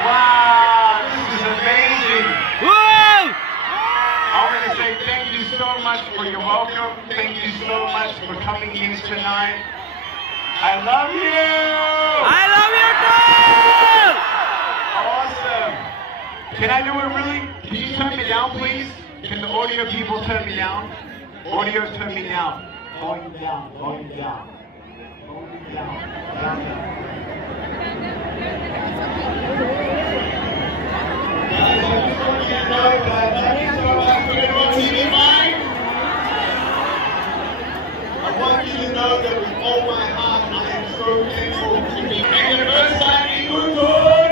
Wow, this is amazing. Woo! I want to say thank you so much for your welcome. Thank you so much for coming here tonight. I love you. I love you Awesome. Can I do it really? Can you turn me down, please? Can the audio people turn me down? Audio, turn me down. Volume down, volume down. Volume down, down, down. Guys, I just want you to know that I love you so much. Put it on TV, Mike. I want you to know that with all my heart, I am so thankful to be in the first time in Guntur.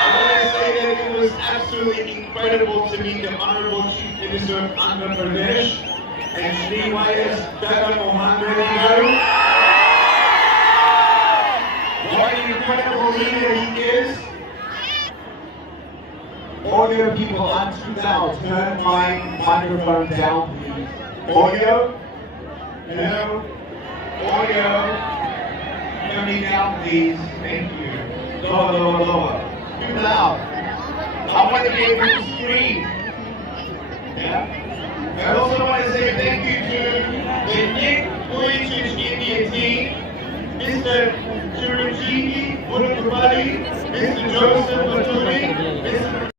I want to say that it was absolutely incredible to meet the Honorable Chief Minister of Andhra Pradesh and Shri Y.S. Jagannath Reddy. What an incredible leader he is. Audio people, I'm too loud. Turn my microphone down, please. Audio? Hello? Audio? Turn me down, please. Thank you. Lower, lower, lower. Too loud. I want to be able to scream. Yeah? I also want to say thank you to the Nick Vujicic India team, Mr. Chiranjeevi Murugapalli, Mr. Joseph Baturi, Mr.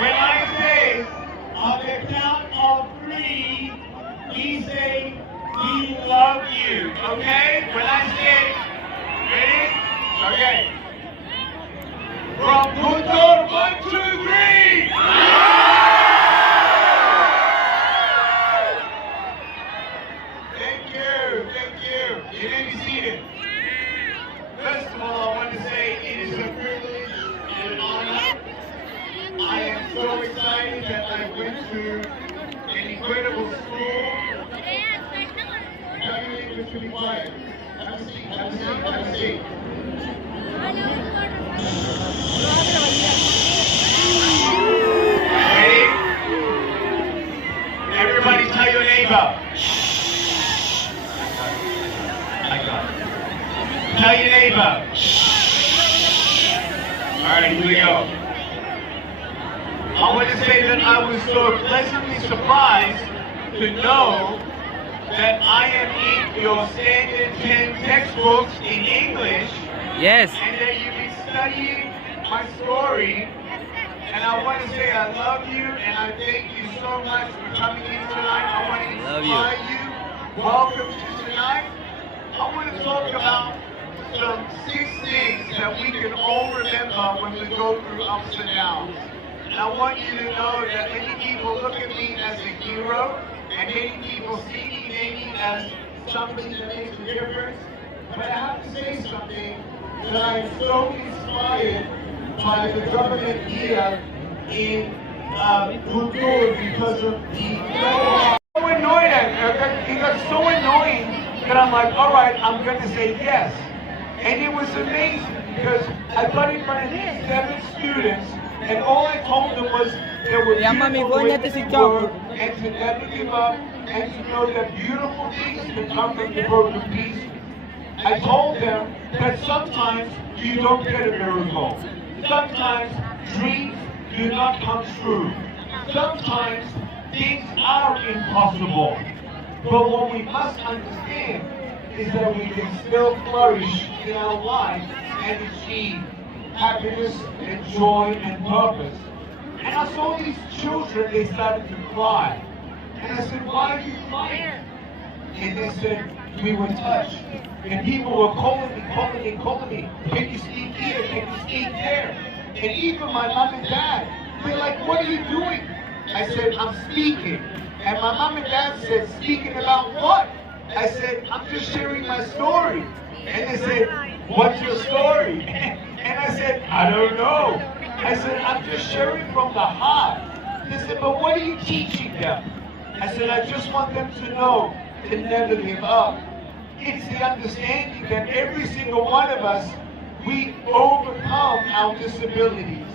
When I say on the count of 3, we say we love you, okay? When I say, ready? Okay. From Guntur, 1, 2, 3. Thank you, thank you. You may be seated. First of all, I want to say it is a privilege and an honor. I am so excited that I went to an incredible school. Tell your neighbors to be quiet. Have a seat, have a seat, have a seat. Ready? Everybody tell your neighbor. I got it. Tell your neighbor. Alright, here we go. I want to say that I was so pleasantly surprised to know that I am in your standard 10 textbooks in English. Yes. And that you've been studying my story. And I want to say I love you and I thank you so much for coming in tonight. I want to inspire you. Welcome to tonight. I want to talk about some 6 things that we can all remember when we go through ups and downs. And I want you to know that many people look at me as a hero, and many people see me maybe as something that makes a difference. But I have to say something that I am so inspired by the government here in Guntur because of the so annoyed at it got so annoying that I'm like, all right, I'm going to say yes. And it was amazing because I got in front of these 7 students. And all I told them was there were beautiful women in the world, and to never give up, and to know that beautiful things can come from the broken pieces. I told them that sometimes you don't get a miracle. Sometimes dreams do not come true. Sometimes things are impossible. But what we must understand is that we can still flourish in our life and achieve happiness and joy and purpose. And I saw these children, they started to cry. And I said, why are you crying? And they said, we were touched. And people were calling me. Can you speak here? Can you speak there? And even my mom and dad, they're like, what are you doing? I said, I'm speaking. And my mom and dad said, speaking about what? I said, I'm just sharing my story. And they said, what's your story? And I said, I don't know. I said, I'm just sharing from the heart. They said, but what are you teaching them? I said, I just want them to know to never give up. It's the understanding that every single one of us, we overcome our disabilities.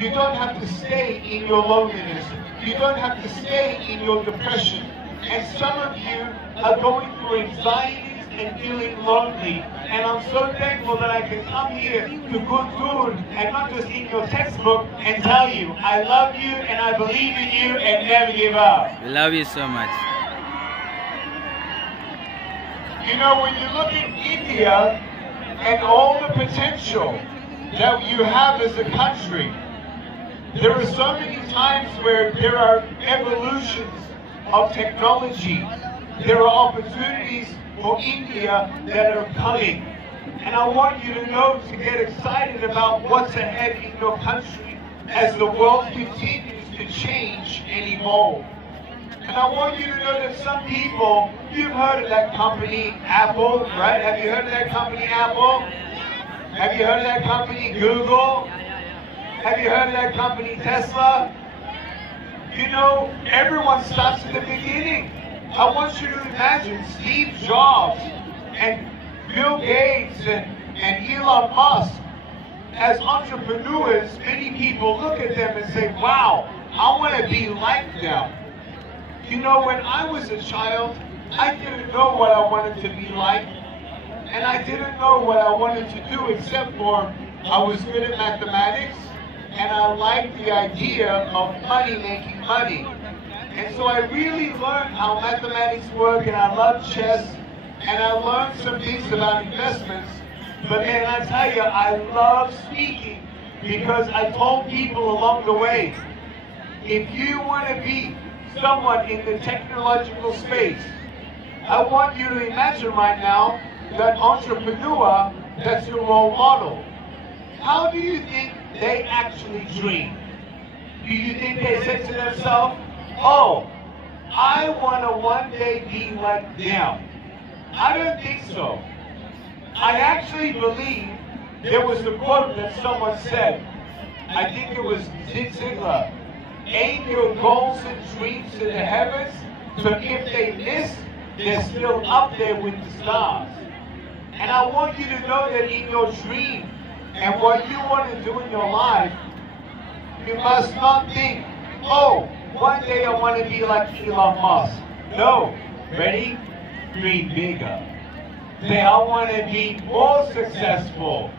You don't have to stay in your loneliness. You don't have to stay in your depression. And some of you are going through anxieties and feeling lonely. And I'm so thankful that I can come here to Guntur and not just in your textbook and tell you, I love you and I believe in you and never give up. We love you so much. You know, when you look at India and all the potential that you have as a country, there are so many times where there are evolutions of technology. There are opportunities for India that are coming. And I want you to know to get excited about what's ahead in your country as the world continues to change and evolve. And I want you to know that some people, you've heard of that company, Apple, right? Have you heard of that company, Apple? Have you heard of that company, Google? Have you heard of that company, Tesla? You know, everyone starts at the beginning. I want you to imagine Steve Jobs and Bill Gates and Elon Musk. As entrepreneurs, many people look at them and say, wow, I want to be like them. You know, when I was a child, I didn't know what I wanted to be like. And I didn't know what I wanted to do except for I was good at mathematics and I liked the idea of money making money. And so I really learned how mathematics work, and I love chess, and I learned some things about investments. But then I tell you, I love speaking because I told people along the way, if you want to be someone in the technological space, I want you to imagine right now that entrepreneur that's your role model. How do you think they actually dream? Do you think they said to themselves, oh, I want to one day be like them? I don't think so. I actually believe there was a quote that someone said, I think it was Zig Ziglar, aim your goals and dreams to the heavens, so if they miss, they're still up there with the stars. And I want you to know that in your dream and what you want to do in your life, you must not think, oh, one day I want to be like Elon Musk. No. Ready? Dream bigger. Say, I want to be more successful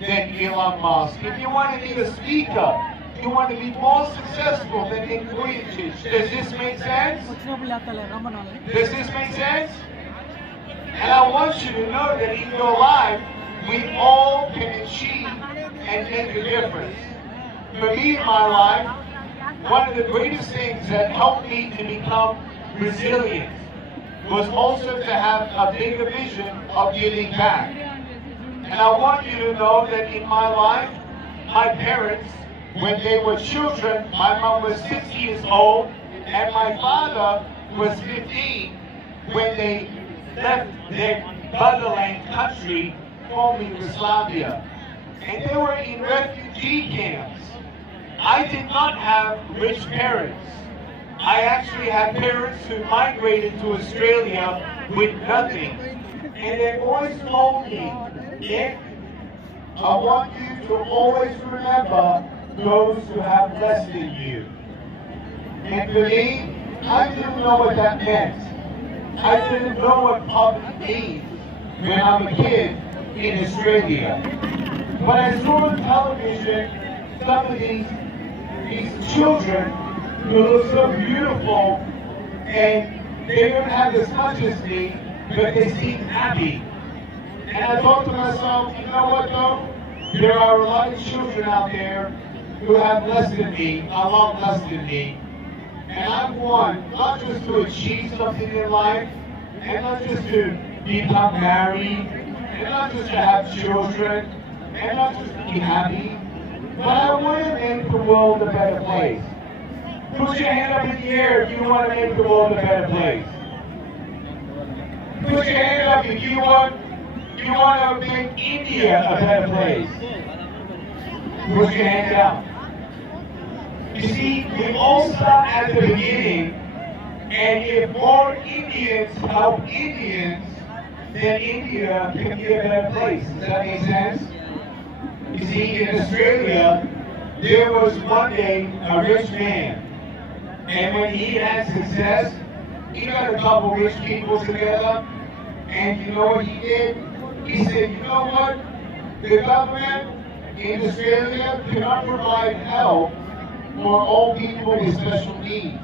than Elon Musk. If you want to be a speaker, you want to be more successful than Nick Vujicic. Does this make sense? Does this make sense? And I want you to know that in your life, we all can achieve and make a difference. For me in my life, one of the greatest things that helped me to become resilient was also to have a bigger vision of giving back. And I want you to know that in my life, my parents, when they were children, my mom was 6 years old and my father was 15 when they left their motherland country, formerly Yugoslavia. And they were in refugee camps. I did not have rich parents. I actually had parents who migrated to Australia with nothing. And they always told me, Nick, I want you to always remember those who have less than you. And for me, I didn't know what that meant. I didn't know what poverty means when I'm a kid in Australia. But I saw on television some of these children who look so beautiful, and they don't have as much as me, but they seem happy. And I thought to myself, you know what though? There are a lot of children out there who have less than me, a lot less than me. And I want not just to achieve something in life, and not just to become married, and not just to have children, and not just to be happy, but I want to make the world a better place. Put your hand up in the air if you want to make the world a better place. Put your hand up if you want to make India a better place. Put your hand down. You see, we all start at the beginning, and if more Indians help Indians, then India can be a better place. Does that make sense? You see, in Australia, there was one day a rich man, and when he had success, he got a couple rich people together, and you know what he did? He said, you know what? The government in Australia cannot provide help for all people with special needs.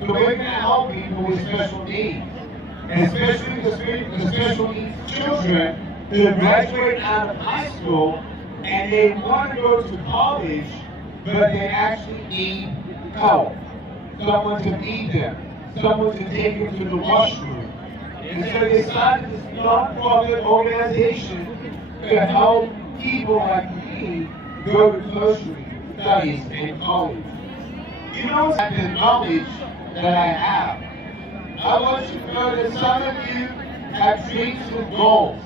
So we're going to help people with special needs, and especially the special needs children who graduate out of high school and they want to go to college, but they actually need help. Someone to feed them, someone to take them to the washroom. And so they started this non-profit organization to help people like me go to tertiary studies and college. You know, the knowledge that I have. I want you to know that some of you have dreams and goals,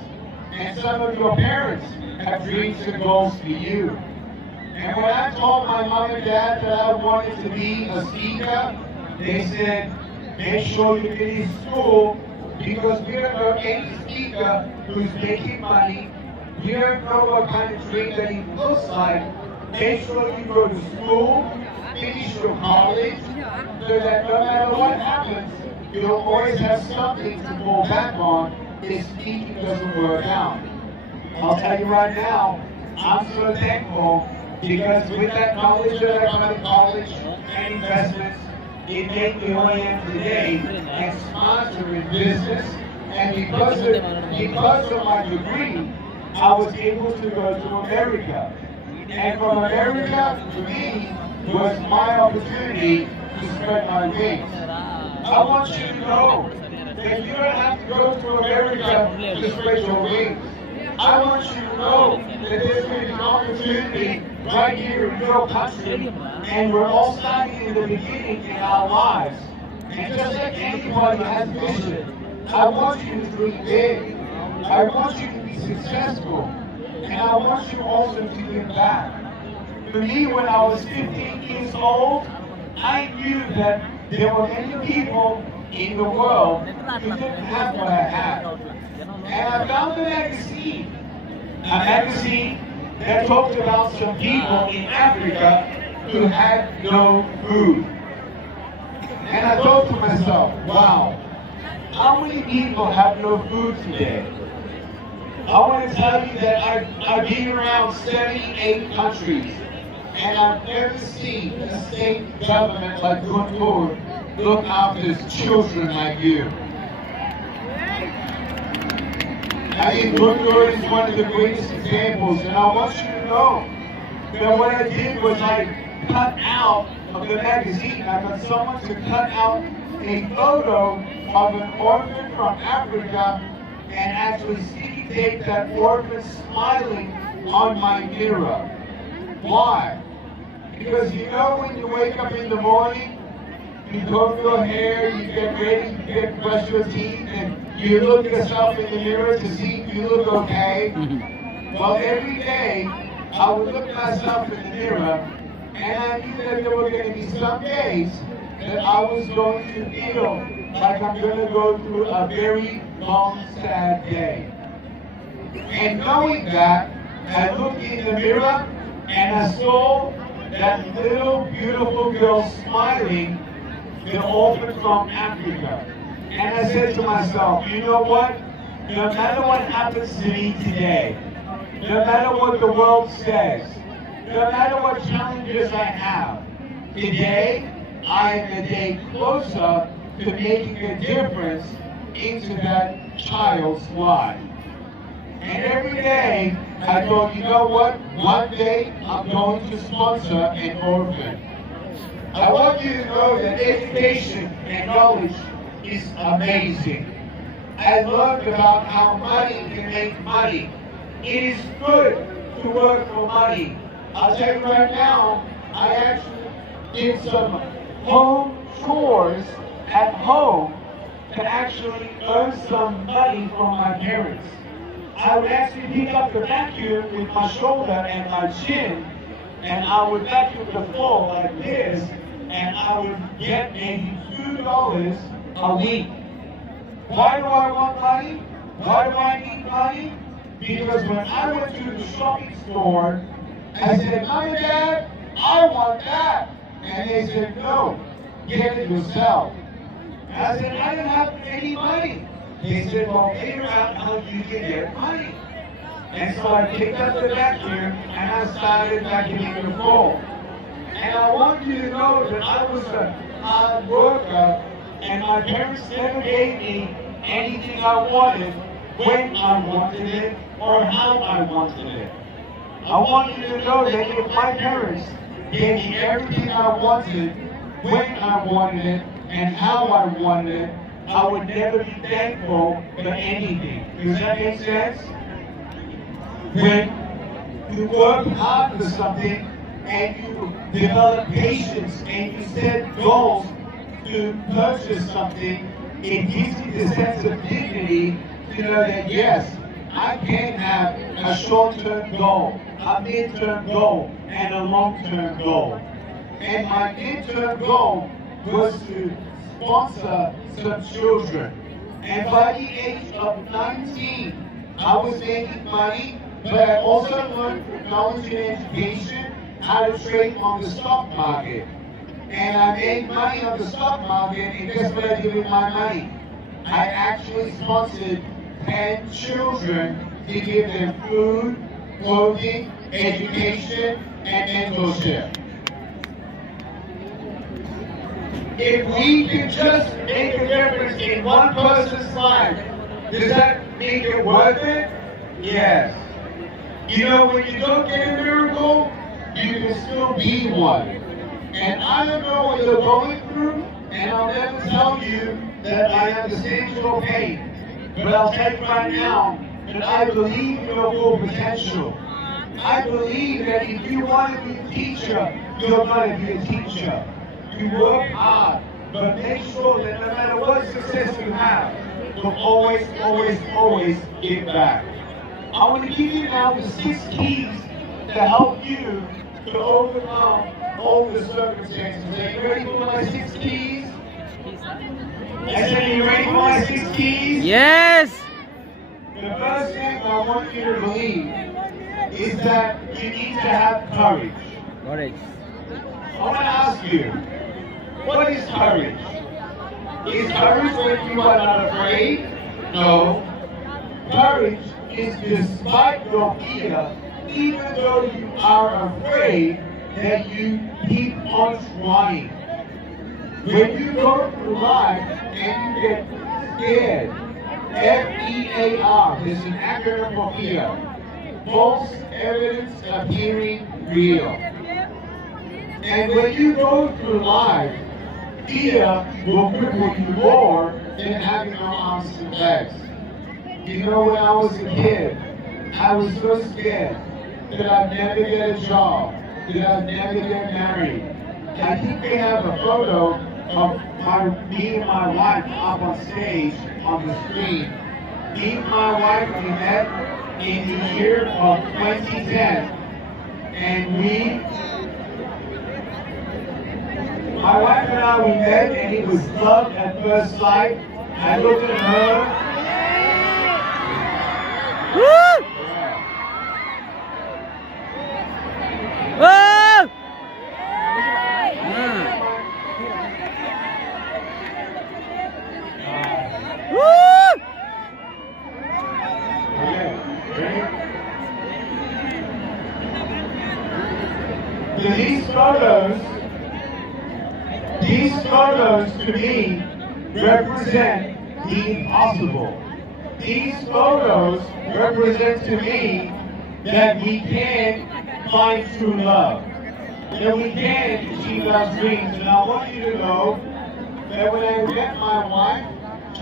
and some of your parents have dreams and goals for you. And when I told my mom and dad that I wanted to be a speaker, they said, make sure you finish school, because we don't know any speaker who's making money. We don't know what kind of dream that he looks like. Make sure you go to school, finish your college, so that no matter what happens, you'll always have something to fall back on if speaking doesn't work out. I'll tell you right now, I'm so thankful, because with that knowledge that I got in college and investments, it made me who I am today and sponsoring business. And because of my degree, I was able to go to America. And from America, to me, was my opportunity to spread my wings. I want you to know that you don't have to go to America to spread your wings. I want you to know that there's going to be an opportunity right here in your country, and we're all starting in the beginning in our lives. And just like anybody has vision, I want you to dream big. I want you to be successful. And I want you also to give back. For me, when I was 15 years old, I knew that there were many people in the world who didn't have what I had. And I found a magazine that talked about some people in Africa who had no food. And I thought to myself, wow, how many people have no food today? I want to tell you that I've been around 78 countries, and I've never seen a state government like Guntur look after its children like you. I think Guntur is one of the greatest examples, and I want you to know that what I did was I cut out of the magazine, I got someone to cut out a photo of an orphan from Africa and actually sticky tape that orphan smiling on my mirror. Why? Because you know when you wake up in the morning, you comb your hair, you get ready, you brush your teeth, and you look at yourself in the mirror to see if you look okay. Well, every day, I would look at myself in the mirror, and I knew that there were going to be some days that I was going to feel like I'm going to go through a very long, sad day. And knowing that, I looked in the mirror, and I saw that little beautiful girl smiling, the orphan from Africa. And I said to myself, you know what? No matter what happens to me today, no matter what the world says, no matter what challenges I have, today I am a day closer to making a difference into that child's life. And every day I thought, you know what? One day I'm going to sponsor an orphan. I want you to know that education and knowledge is amazing. I learned about how money can make money. It is good to work for money. I'll tell you right now, I actually did some home chores at home to actually earn some money from my parents. I would actually pick up the vacuum with my shoulder and my chin, and I would vacuum the floor like this, and I would get maybe $2 a week. Why do I want money? Why do I need money? Because when I went to the shopping store, I said, Mom and Dad, I want that. And they said, no, get it yourself. And I said, I don't have any money. They said, well, figure out how you can get money. And so I picked up the vacuum and I started vacuuming the floor. And I want you to know that I was a hard worker and my parents never gave me anything I wanted when I wanted it or how I wanted it. I want you to know that if my parents gave me everything I wanted when I wanted it and how I wanted it, I would never be thankful for anything. Does that make sense? When you work hard for something and you develop patience and you set goals to purchase something, it gives you the sense of dignity to know that yes, I can have a short-term goal, a mid-term goal, and a long-term goal. And my mid-term goal was to sponsor some children. And by the age of 19, I was making money, but I also learned through knowledge and education how to trade on the stock market. And I made money on the stock market, and guess what I did with my money? I actually sponsored 10 children to give them food, clothing, education, and mentorship. If we can just make a difference in one person's life, does that make it worth it? Yes. You know, when you don't get a miracle, you can still be one. And I don't know what you're going through, and I'll never tell you that I understand your pain. But I'll tell you right now that I believe in your full potential. I believe that if you want to be a teacher, you're going to be a teacher. You work hard, but make sure that no matter what success you have, you'll always, always, always give back. I want to give you now the 6 keys to help you to overcome all the circumstances. Are you ready for my 6 keys? I said, are you ready for my 6 keys? Yes! The first thing I want you to believe is that you need to have courage. Courage. I want to ask you, what is courage? Is courage when you are not afraid? No. Courage is despite your fear, even though you are afraid, that you keep on trying. When you go through life and you get scared, F-E-A-R is an acronym for fear. False evidence appearing real. And when you go through life, fear will cripple you more than having no arms and legs. You know, when I was a kid, I was so scared that I'd never get a job, that I'd never get married. I think they have a photo of me and my wife up on stage on the screen. Me and my wife, we met in the year of 2010. And my wife and I, we met, and it was love at first sight. I looked at her. Woo! Woo! Woo! These photos to me represent the impossible. These photos represent to me that we can find true love, that we can achieve our dreams. And I want you to know that when I met my wife,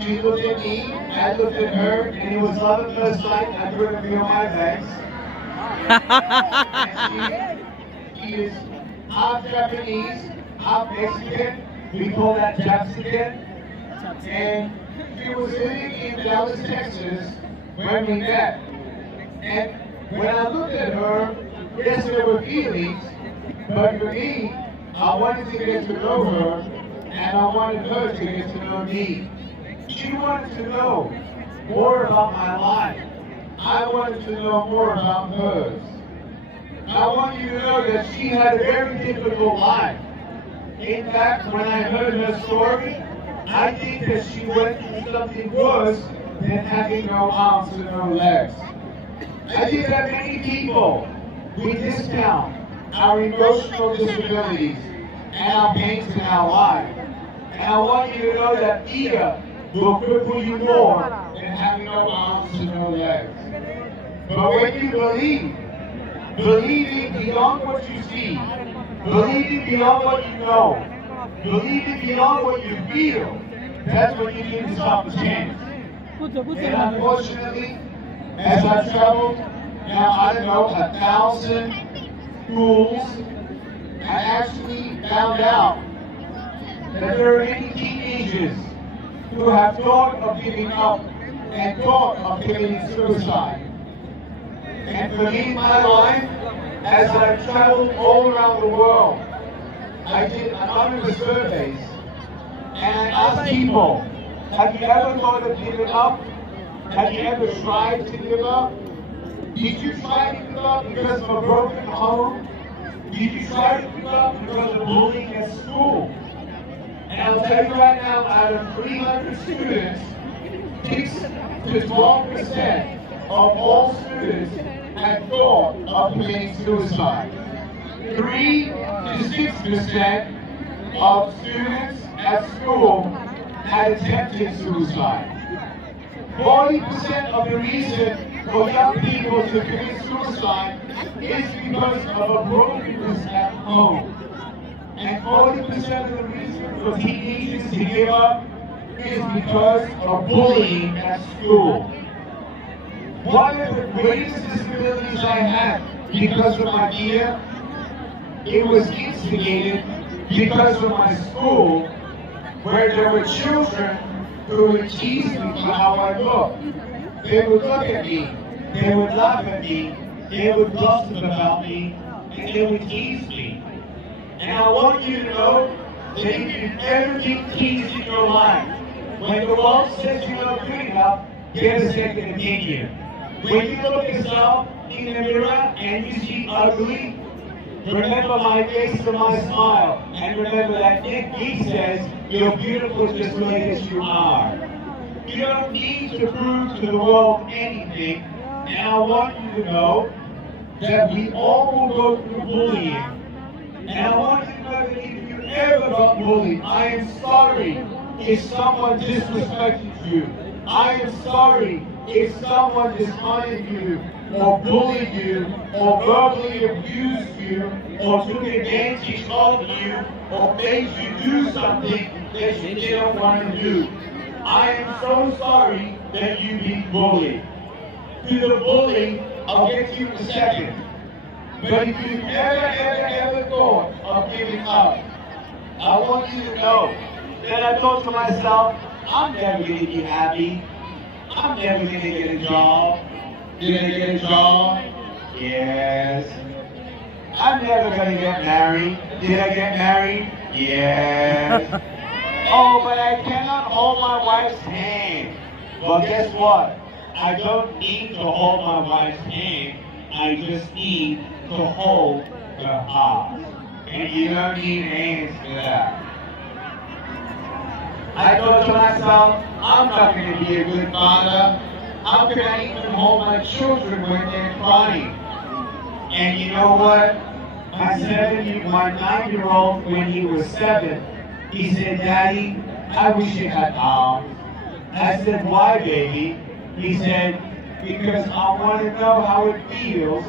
she looked at me, I looked at her, and it was love at first sight. I couldn't feel my legs. And she is half Japanese, half Mexican. We call that Japsican. And she was living in Dallas, Texas when we met. And when I looked at her, yes, there were feelings, but for me, I wanted to get to know her, and I wanted her to get to know me. She wanted to know more about my life. I wanted to know more about hers. I want you to know that she had a very difficult life. In fact, when I heard her story, I think that she went through something worse than having no arms and no legs. I think that many people, we discount our emotional disabilities and our pains in our life. And I want you to know that fear will cripple you more than having no arms and no legs. But when you believe, believing beyond what you see, believing beyond what you know, believing beyond what you feel, that's when you give yourself a chance. And unfortunately, as I've traveled, now I don't know, 1,000 schools, I actually found out that there are many teenagers who have thought of giving up and thought of committing suicide. And for me in my life, as I've traveled all around the world, I did anonymous surveys and I asked people, have you ever thought of giving up? Have you ever tried to give up? Did you try to give up because of a broken home? Did you try to give up because of bullying at school? And I'll tell you right now, out of 300 students, 6 to 12% of all students had thought of committing suicide. 3 to 6% of students at school had attempted suicide. 40% of the reason for young people to commit suicide is because of a brokenness at home. And 40% of the reason for teenagers to give up is because of bullying at school. One of the greatest disabilities I had because of my fear, it was instigated because of my school, where there were children who would tease me for how I looked. They would look at me, they would laugh at me, they would gossip about me, and they would tease me. And I want you to know that if you've ever been teased in your life, when the world says you're not good enough, get a second opinion. When you look at yourself in the mirror and you see ugly, remember my face and my smile, and remember that Nick D says you're beautiful just the way that you are. You don't need to prove to the world anything, and I want you to know that we all will go through bullying. And I want you to know that if you ever got bullied, I am sorry if someone disrespected you. I am sorry if someone dishonored you, or bullied you, or verbally abused you, or took advantage of you, or made you do something that you didn't want to do. I am so sorry that you've been bullied. To the bully, I'll get to you in a second. But if you ever thought of giving up, I want you to know that I thought to myself, I'm never going to be happy. I'm never going to get a job. Did I get a job? Yes. I'm never going to get married. Did I get married? Yes. Oh, but I cannot hold my wife's hand. Well, guess what? I don't need to hold my wife's hand. I just need to hold her heart. And you don't need hands for that. I thought to myself, I'm not going to be a good father. How can I even hold my children when they're crying? And you know what? My 9-year-old, when he was 7, he said, Daddy, I wish you had arms. I said, why, baby? He said, because I want to know how it feels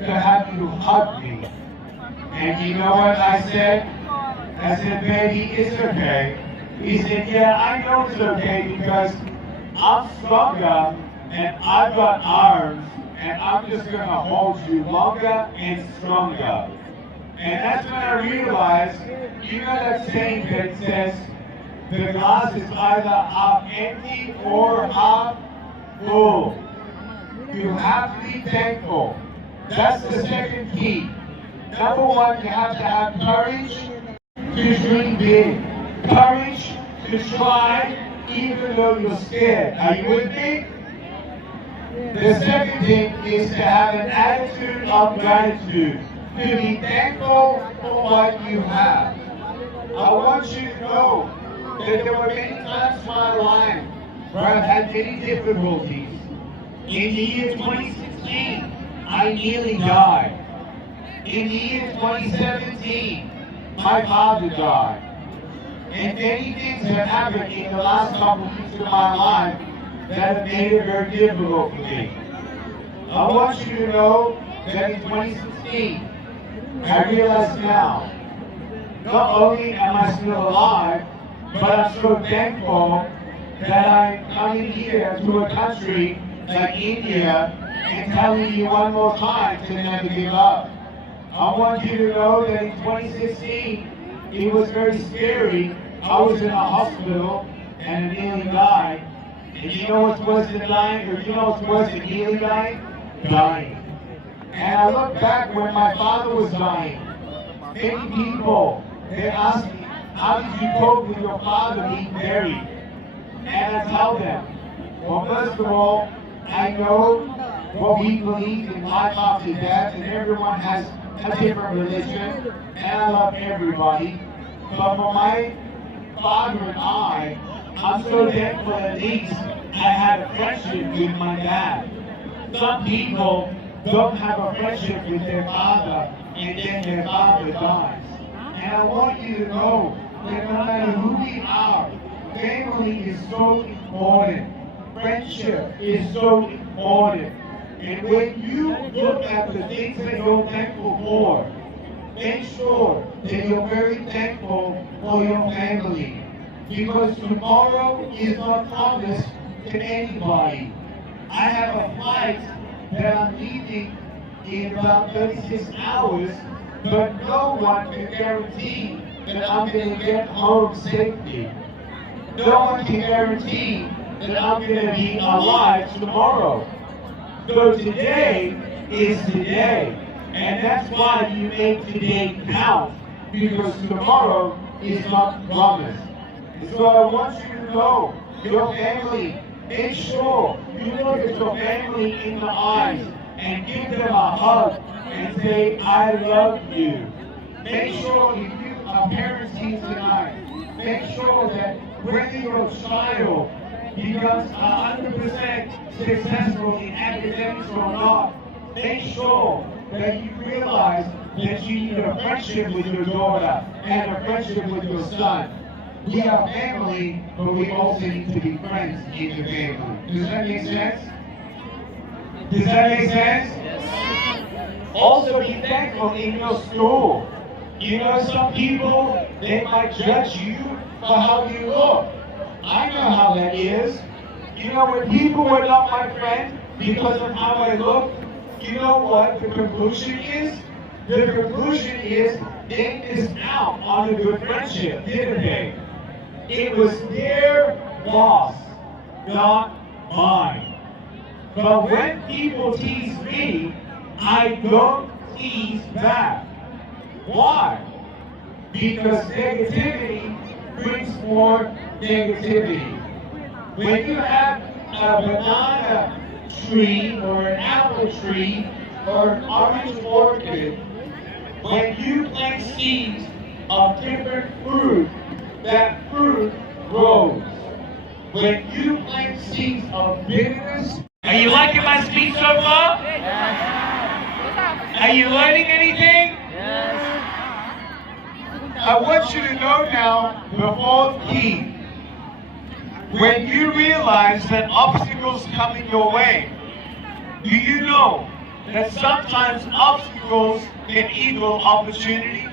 to have you hug me. And you know what I said? I said, baby, it's okay. He said, yeah, I know it's okay because I'm stronger and I've got arms and I'm just going to hold you longer and stronger. And that's when I realized, you know that saying that says, the glass is either half empty or half full. You have to be thankful. That's the second key. Number one, you have to have courage to dream big. Courage to try even though you're scared. Are you with me? The second thing is to have an attitude of gratitude, to be thankful for what you have. I want you to know that there were many times in my life where I've had many difficulties. In the year 2016, I nearly died. In the year 2017, my father died. And many things have happened in the last couple of weeks of my life that have made it very difficult for me. I want you to know that in 2016, I realize now, not only am I still alive, but I'm so thankful that I'm coming here to a country like India and telling you one more time to never give up. I want you to know that in 2016, it was very scary. I was in a hospital and I nearly died. And you know what's worse than dying? Or you know what's worse than nearly dying? Dying. And I look back when my father was dying. Many people, they ask me, how did you cope with your father being buried? And I tell them, well, first of all, I know what we believe in life after death, and everyone has a different religion, and I love everybody. But for my father and I'm so thankful at least I had a friendship with my dad. Some people don't have a friendship with their father, and then their father dies. And I want you to know that no matter who we are, family is so important. Friendship is so important. And when you look at the things that you're thankful for, make sure that you're very thankful for your family. Because tomorrow is not promised to anybody. I have a flight that I'm leaving in about 36 hours, but no one can guarantee that I'm going to get home safely. No one can guarantee that I'm going to be alive tomorrow. So today is today. And that's why you make today count, because tomorrow is not promised. So I want you to know, your family, make sure you look at your family in the eyes and give them a hug and say, I love you. Make sure if you are parents here tonight, make sure that whether your child becomes 100% successful in academics or not, make sure that you realize that you need a friendship with your daughter and a friendship with your son. We are family, but we also need to be friends in the family. Does that make sense? Does that make sense? Yes. Also be thankful in your school. You know, some people, they might judge you for how you look. I know how that is. You know, when people were not my friend because of how I look, you know what the conclusion is? The conclusion is they missed out on a good friendship, didn't they? It was their loss, not mine. But when people tease me, I don't tease back. Why? Because negativity brings more negativity. When you have a banana tree or an apple tree or an orange orchid, when you plant seeds of different fruit, that fruit grows. When you plant seeds of bitterness, are you liking my speech so far? Yes. Are you learning anything? Yes. I want you to know now the fourth key. When you realize that obstacles come in your way, do you know that sometimes obstacles can equal opportunity?